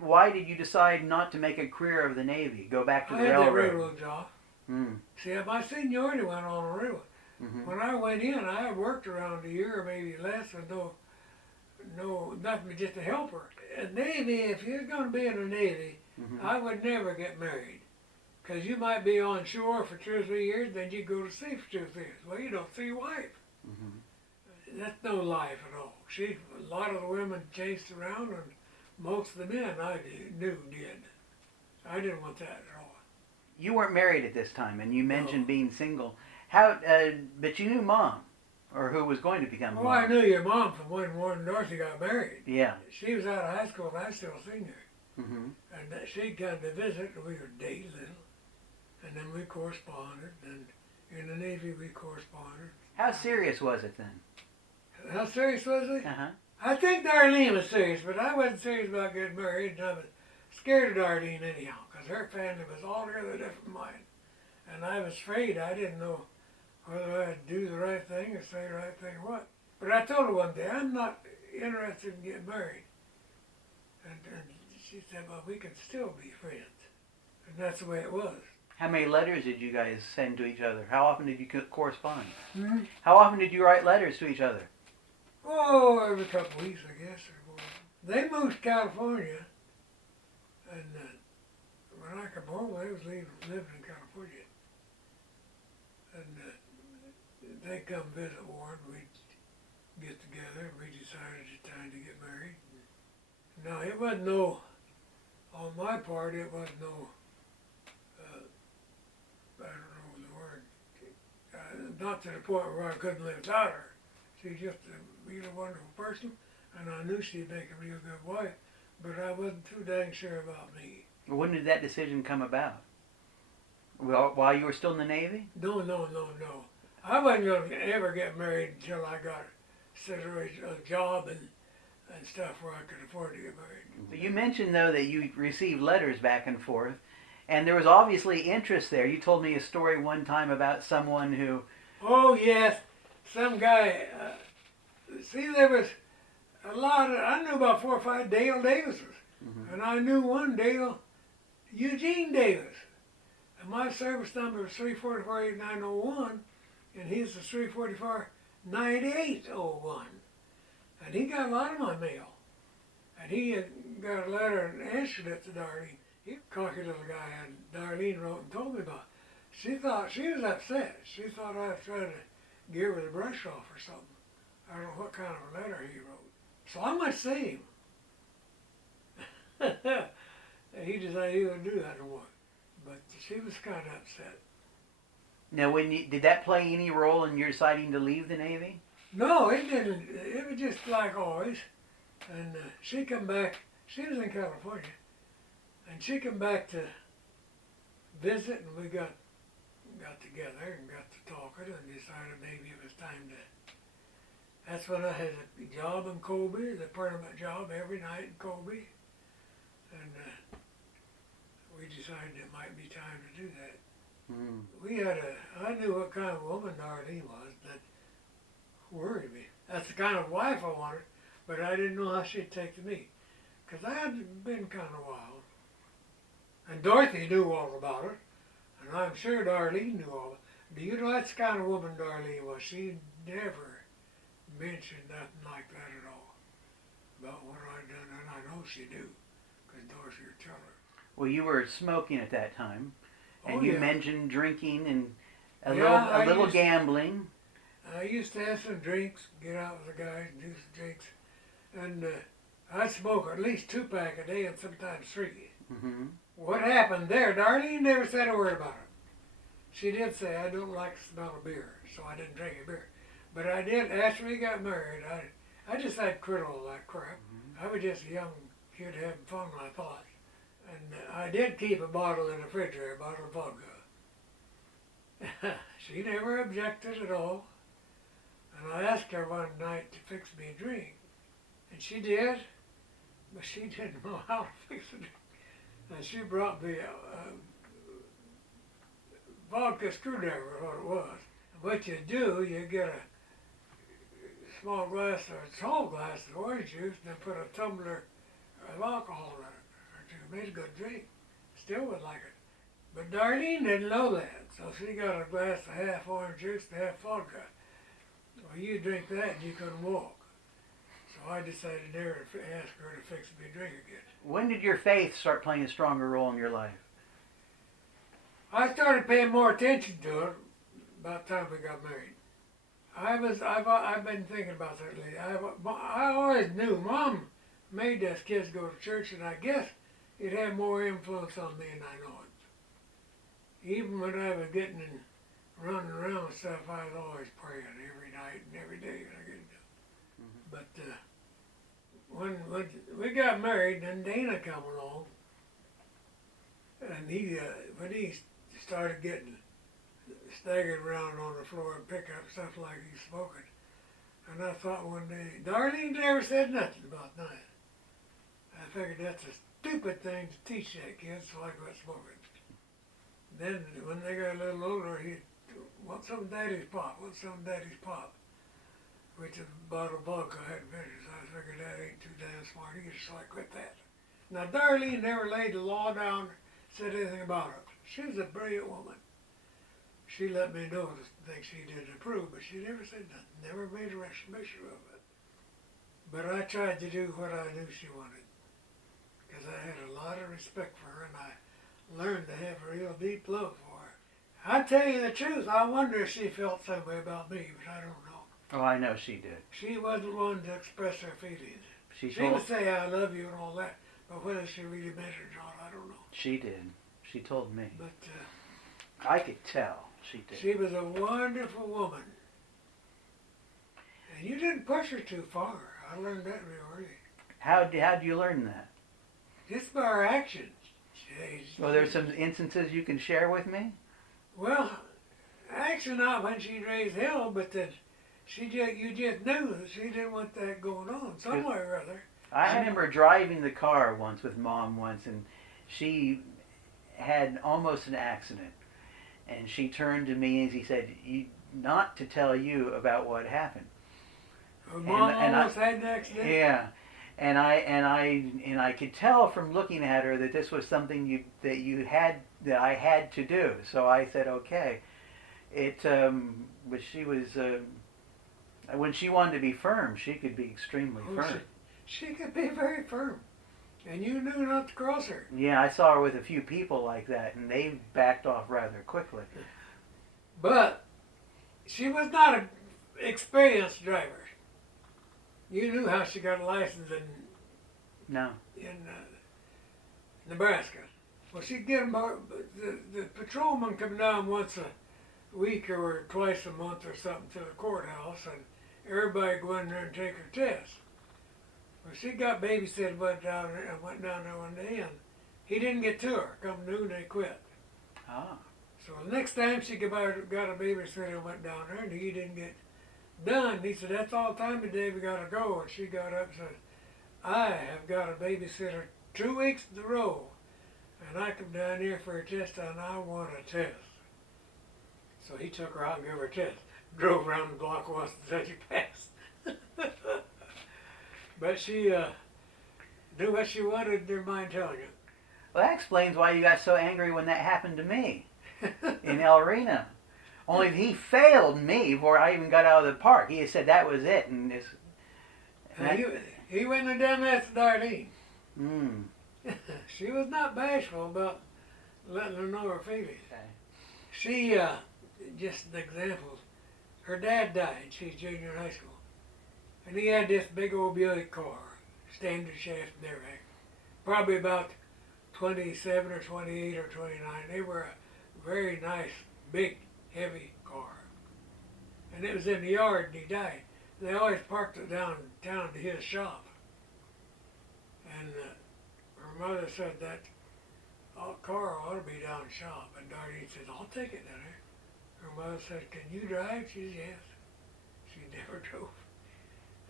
Why did you decide not to make a career of the Navy? Go back to I the had that railroad? railroad job. Mm. See, my seniority went on a railroad. Mm-hmm. When I went in, I had worked around a year, maybe less, with no, nothing but just a helper. A Navy, if you're going to be in the Navy, Mm-hmm. I would never get married. Because you might be on shore for 2 or 3 years, then you go to sea for 2 or 3 years. Well, you don't see your wife. Mm-hmm. That's no life at all. A lot of the women chased around, and most of the men I knew did. I didn't want that at all. You weren't married at this time, and you No. mentioned being single. How? But you knew Mom, or who was going to become Oh, I Mom. knew your mom from when Warren and Dorothy got married. Yeah. She was out of high school, and I still seen her. Mm-hmm. And she'd come to visit, and we were dating, and then we corresponded, and in the Navy we corresponded. How serious was it then? How serious was it? Uh-huh. I think Darlene was serious, but I wasn't serious about getting married, and I was scared of Darlene anyhow, because her family was altogether different from mine. And I was afraid. I didn't know whether I'd do the right thing or say the right thing or what. But I told her one day, I'm not interested in getting married. And she said, well, we can still be friends. And that's the way it was. How many letters did you guys send to each other? How often did you correspond? Hmm? How often did you write letters to each other? Oh, every couple of weeks, I guess. Or more. They moved to California, and when I come home, they was living in California. And they come visit Warren. We'd get together, and we decided it's time to get married. No, it wasn't no, on my part, it wasn't no, I don't know the word, not to the point where I couldn't live without her. She's just a really wonderful person, and I knew she'd make a real good wife, but I wasn't too dang sure about me. When did that decision come about? Well, while you were still in the Navy? No. I wasn't going to ever get married until I got a job and stuff where I could afford to get married. So you mentioned, though, that you received letters back and forth, and there was obviously interest there. You told me a story one time about someone who... Oh, yes. Some guy, see, there was a lot of, I knew about 4 or 5 Dale Davises. Mm-hmm. And I knew one Dale, Eugene Davis. And my service number was 344-8901, and his is 344-9801. And he got a lot of my mail. And he had got a letter and answered it to Darlene. He was a cocky little guy, and Darlene wrote and told me about it. She thought, she was upset. She thought I was trying to give her the brush off or something. I don't know what kind of a letter he wrote. So I must see him. And he decided he wouldn't do that no more. But she was kind of upset. Now, did that play any role in your deciding to leave the Navy? No, it didn't. It was just like always. And she come back. She was in California. And she come back to visit, and we got together and got to talking and decided maybe it was time to. That's when I had a job in Colby, the permanent job every night in Colby. And we decided it might be time to do that. Mm. I knew what kind of woman Darlene was. That worried me. That's the kind of wife I wanted, but I didn't know how she'd take to me. Because I had been kind of wild. And Dorothy knew all about it. And I'm sure Darlene knew all of it. Do you know that's the kind of woman Darlene was? She never mentioned nothing like that at all. About what I'd done, and I know she knew. Because Dorothy would tell her. Well, you were smoking at that time, and Oh, you yeah. mentioned drinking and a Yeah, little gambling. I used to have some drinks, get out with the guys and do some drinks. And I'd smoke at least 2-pack a day and sometimes 3. Mm-hmm. What happened there, Darlene never said a word about it. She did say, I don't like the smell of beer, so I didn't drink a beer. But I did, after we got married, I just had quit all that crap. Mm-hmm. I was just a young kid having fun, I thought. And I did keep a bottle in the refrigerator, a bottle of vodka. She never objected at all. And I asked her one night to fix me a drink. And she did, but she didn't know how to fix a drink. And she brought me a vodka screwdriver, what it was. What you do, you get a small glass or a tall glass of orange juice and then put a tumbler of alcohol in it. made a good drink. Still would like it. But Darlene didn't know that, so she got a glass of half orange juice and half vodka. Well, you drink that and you couldn't walk. So I decided never to ask her to fix me a drink again. When did your faith start playing a stronger role in your life? I started paying more attention to it about the time we got married. I've been thinking about that lately. I always knew Mom made us kids go to church, and I guess it had more influence on me than I know it. Even when I was getting and running around and stuff, I was always praying every night and every day when I get to. But when we got married, then Dana come along, and when he started getting staggered around on the floor and pick up stuff like he's smoking, and I thought one day, Darlene never said nothing about that. I figured that's a stupid thing to teach that kid, so I quit smoking. Then when they got a little older, he want some daddy's pop, which is a bottle of vodka I hadn't finished. I figured that ain't too damn smart either, so I quit that. Now Darlene never laid the law down, said anything about it. She was a brilliant woman. She let me know the things she didn't approve, but she never said nothing, never made a recognition of it. But I tried to do what I knew she wanted, because I had a lot of respect for her, and I learned to have a real deep love for her. I tell you the truth, I wonder if she felt some way about me, but I don't know. Oh, I know she did. She wasn't one to express her feelings. She would say I love you and all that, but whether she really meant it or not, I don't know. She did. She told me. But I could tell she did. she was a wonderful woman. And you didn't push her too far. I learned that real early. How do you learn that? Just by her actions. Well, there's some instances you can share with me? Well, actually not when she raised hell, but that you just knew that she didn't want that going on somewhere or other. I remember driving the car once with Mom and she had almost an accident. And she turned to me and she said, not to tell you about what happened. Mom almost had an accident? Yeah. And I could tell from looking at her that this was something that I had to do. So I said, okay. But she was, when she wanted to be firm, she could be extremely firm. She could be very firm. And you knew not to cross her. Yeah, I saw her with a few people like that, and they backed off rather quickly. But she was not an experienced driver. You knew how she got a license in Nebraska. Well, she'd get them. The patrolman come down once a week or twice a month or something to the courthouse, and everybody go in there and take her test. Well, she got babysitted, went down there one day, and he didn't get to her. Come noon, they quit. Ah. So the next time she got a babysitter and went down there, and he didn't get done. He said, that's all the time today, we got to go. And she got up and said, I have got a babysitter 2 weeks in a row, and I come down here for a test, and I want a test. So he took her out and gave her a test. Drove around the block once and said, you passed. But she knew what she wanted, never mind telling you. Well, that explains why you got so angry when that happened to me in El Reno. Only he failed me before I even got out of the park. He had said that was it. He wouldn't have done that to Darlene. Mm. She was not bashful about letting her know her feelings. Okay. She, just an example, her dad died. She's junior in high school. And he had this big old Buick car, standard shaft and everything. Probably about 27 or 28 or 29. They were a very nice, big, heavy car. And it was in the yard and he died. They always parked it downtown to his shop. And her mother said that car ought to be down the shop. And Darlene said, I'll take it down there. Her mother said, can you drive? She said, yes. She never drove.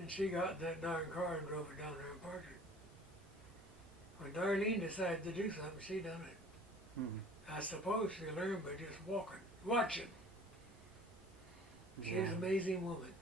And she got in that darn car and drove it down there and parked it. When Darlene decided to do something, she done it. Mm-hmm. I suppose she learned by just watching. She's an amazing woman.